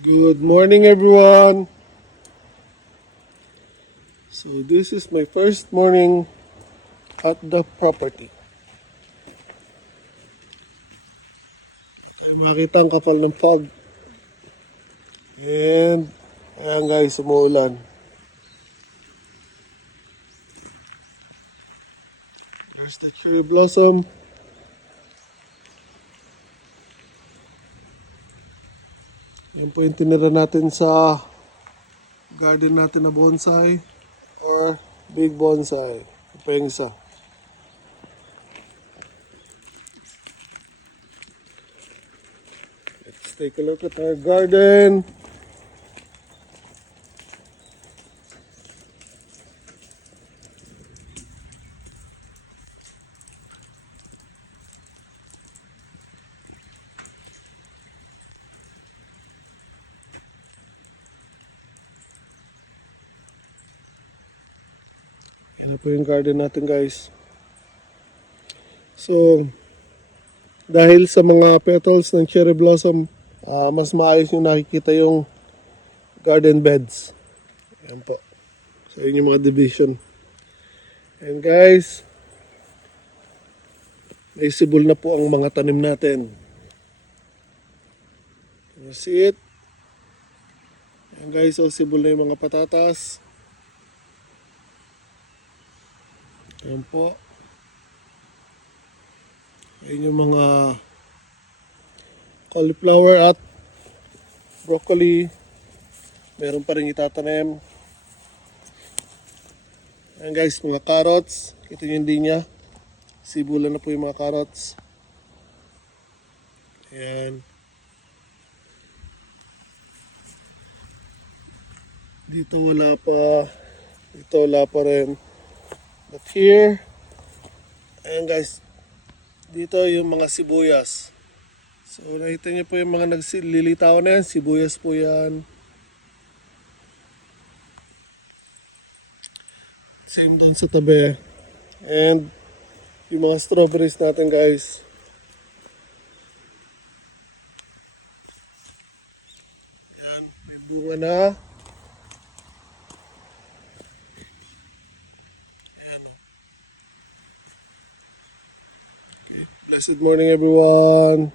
Good morning, everyone. So this is my first morning at the property. Ay, makita ang kapal ng fog. And ayan guys, umuulan. There's the cherry blossom. Yun po yung tinira natin sa garden natin na bonsai or big bonsai. Ito pa yung isa. Let's take a look at our garden. Ito po yung garden natin guys. So, dahil sa mga petals ng cherry blossom, mas maayos yung nakikita yung garden beds. Ayan po. So, yun yung mga division. And guys, may sibol na po ang mga tanim natin. You see it? Ayan guys, so sibol na yung mga patatas. Ayan po. Ayan yung mga cauliflower at broccoli. Meron pa rin itatanim. Ayan guys, mga carrots. Ito yung linya. Sibulan na po yung mga carrots. Ayan. Dito wala pa. Dito wala pa rin. But here, ayan guys, dito yung mga sibuyas. So nakita niyo po yung mga naglilitawan na yan, sibuyas po yan. Same doon sa tabi. And yung mga strawberries natin guys. Ayan, may bunga na. Blessed morning, everyone.